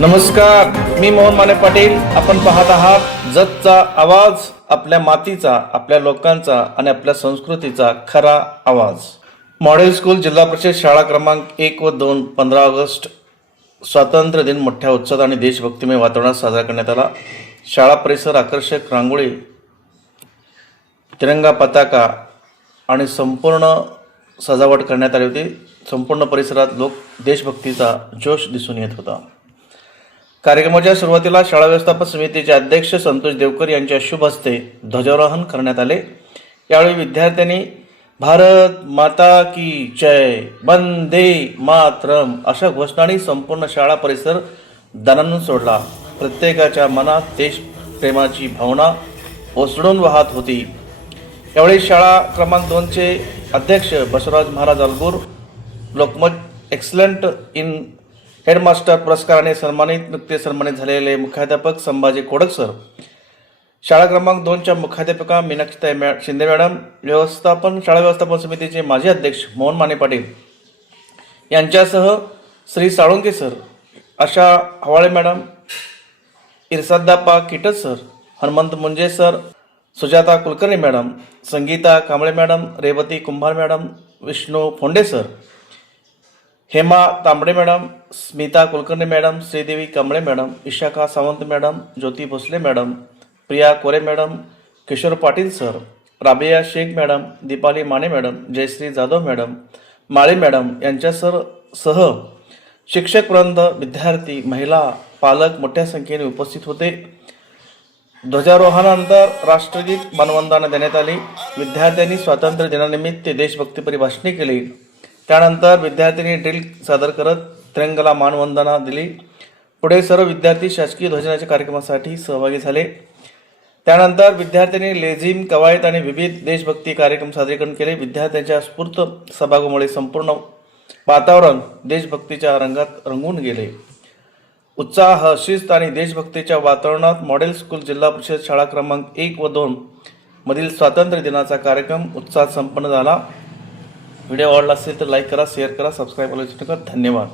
नमस्कार, मी मोहन माने पाटील. आपण पाहत आहात जतचा आवाज, आपल्या मातीचा, आपल्या लोकांचा आणि आपल्या संस्कृतीचा खरा आवाज. मॉडेल स्कूल जिल्हा परिषद शाळा क्रमांक 1 व 2 15 ऑगस्ट स्वातंत्र्य दिन मोठ्या उत्साहात आणि देशभक्तिमय वातावरणात साजरा करण्यात आला. शाळा परिसर आकर्षक रांगोळी, तिरंगा पताका आणि संपूर्ण सजावट करण्यात आली होती. संपूर्ण परिसरात लोक देशभक्तीचा जोश दिसून येत होता. कार्यक्रमाच्या सुरुवातीला शाळा व्यवस्थापन समितीचे अध्यक्ष संतोष देवकर यांच्या शुभ हस्ते ध्वजारोहण करण्यात आले. यावेळी विद्यार्थ्यांनी भारत माता की जय, वंदे मातरम अशा घोषणांनी संपूर्ण शाळा परिसर दणाणून सोडला. प्रत्येकाच्या मनात देशप्रेमाची भावना ओसळून वाहत होती. यावेळी शाळा क्रमांक 2चे अध्यक्ष Basavaraj Maharaj Algur, Lokmat excellent in headmaster पुरस्काराने नुकते सन्मानित झालेले मुख्याध्यापक संभाजी कोडक सर, शाळा क्रमांक 2च्या मुख्याध्यापिका मीनाक्षी शिंदे मॅडम, शाळा व्यवस्थापन समितीचे माजी अध्यक्ष मोहन माने पाटील यांच्यासह Shri Salunke sir, Asha Hawale madam, Irsadappa Kitat sir, Hanumant Munje sir, Sujata Kulkarni madam, Sangita Kamble madam, Revati Kumbhar madam, Vishnu Fonde sir, Hema Tambde madam, Smita Kulkarni madam, Shridevi Kamble madam, Ishakha Sawant madam, Jyoti Bhosale madam, Priya Kore madam, Kishor Patil sir, Rabiya Shaikh madam, Deepali Mane madam, Jayshree Jadhav madam, Male madam यांच्यासह शिक्षकवृंद, विद्यार्थी, महिला, पालक मोठ्या संख्येने उपस्थित होते. ध्वजारोहणानंतर राष्ट्रगीत मानवंदना देण्यात आली. विद्यार्थ्यांनी स्वातंत्र्य दिनानिमित्त देशभक्तीपर भाषणे केली. त्यानंतर विद्यार्थ्यांनी ड्रिल सादर करत तिरंगाला मानवंदना दिली. पुढे सर्व विद्यार्थी शासकीय ध्वजदिनाच्या कार्यक्रमासाठी सहभागी झाले. त्यानंतर विद्यार्थ्यांनी लेझिम, कवायत आणि विविध देशभक्ती कार्यक्रम सादरीकरण केले. विद्यार्थ्यांच्या स्फूर्त सहभागामुळे संपूर्ण वातावरण देशभक्तीच्या रंगात रंगून गेले. उत्साह, शिस्त आणि देशभक्तीच्या वातावरणात मॉडेल स्कूल जिल्हा परिषद शाळा क्रमांक 1 व 2 मधील स्वातंत्र्य दिनाचा कार्यक्रम उत्साहात संपन्न झाला. व्हिडिओ आवडला असेल तर लाईक करा, शेअर करा, सबस्क्राईब करा. धन्यवाद.